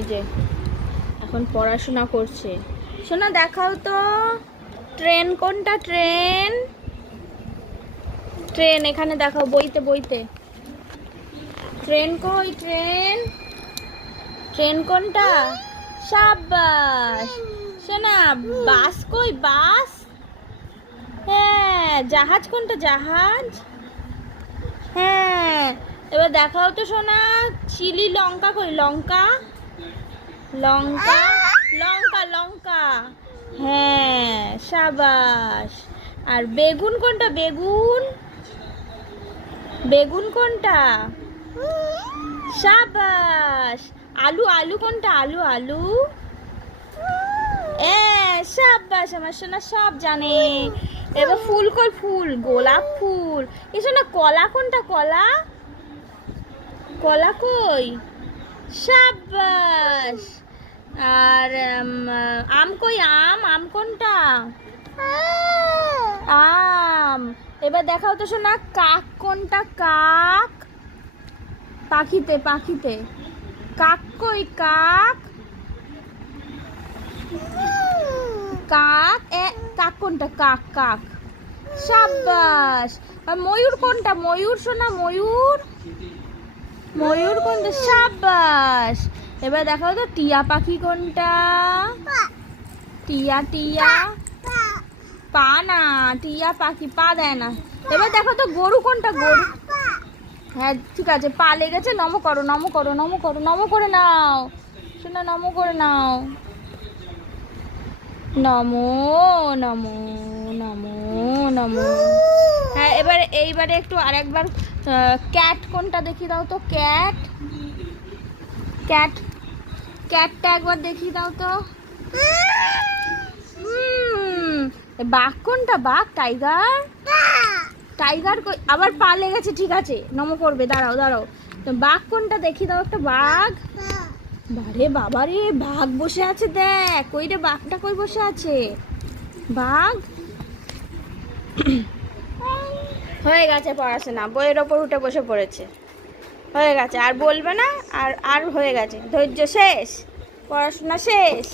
এই যে এখন পড়াশোনা করছে। শোনা দেখাও তো ট্রেন কোনটা, ট্রেন ট্রেন এখানে দেখাও, বইতে বইতে। ট্রেন কই, ট্রেন ট্রেন কোনটা? সাবাস শোনা। বাস কই, বাস? হ্যাঁ। জাহাজ কোনটা, জাহাজ? হ্যাঁ। এবার দেখাও তো শোনা চিলি লঙ্কা কই, লঙ্কা লঙ্কা লঙ্কা লঙ্কা। হ্যাঁ সাবাস। আর বেগুন কোনটা, বেগুন বেগুন কোনটা? সাবাস। আলু, আলু কোনটা, আলু আলু? সাবাস আমার সোনা সব জানে। এবার ফুল কই, ফুল গোলাপ ফুল। এই শোনা কলা কোনটা, কলা কলা কই? সাবাস। আর আম কই, আম আম কোনটা? আম। এবার দেখাও তো শোনা কাক কোনটা, কাক? পাখিতে পাখিতে কাক কই, কাক কাক কাক কোনটা, কাক কাক। সাবাস। আর ময়ূর কোনটা, ময়ূর শোনা, ময়ূর ময়ূর কোনটা? সাবাস। এবার দেখাও তো টিয়া পাখি কোনটা? টিয়া টিয়া পা না, টিয়া পাখি পা দেয় না। এবার দেখো তো গরু কোনটা, গরু? হ্যাঁ ঠিক আছে, পা লেগেছে, নম করো নম করো নম করো, নম করে নাও শোনা, নম করে নাও। নমো নমো নমো নমো। হ্যাঁ এবার এইবারে একটু আরেকবার ক্যাট কোনটা দেখিয়ে দাও তো, ক্যাট ক্যাট ক্যাটটা একবার দেখিয়ে দাও তো। বাঘ কোনটা, বাঘ? টাইগার টাইগার কই? আবার পা লেগেছে, ঠিক আছে নমো করবে, দাঁড়াও দাঁড়াও। বাঘ কোনটা দেখিয়ে দাও একটা, বাঘ। বারে বাবা রে, বাঘ বসে আছে দেখ, কই রে বাঘটা, কই বসে আছে বাঘ? হয়ে গেছে পড়াশোনা, বইয়ের ওপর উঠে বসে পড়েছে। হয়ে গেছে, আর বলবে না। আর আর হয়ে গেছে, ধৈর্য শেষ, পড়াশোনা শেষ।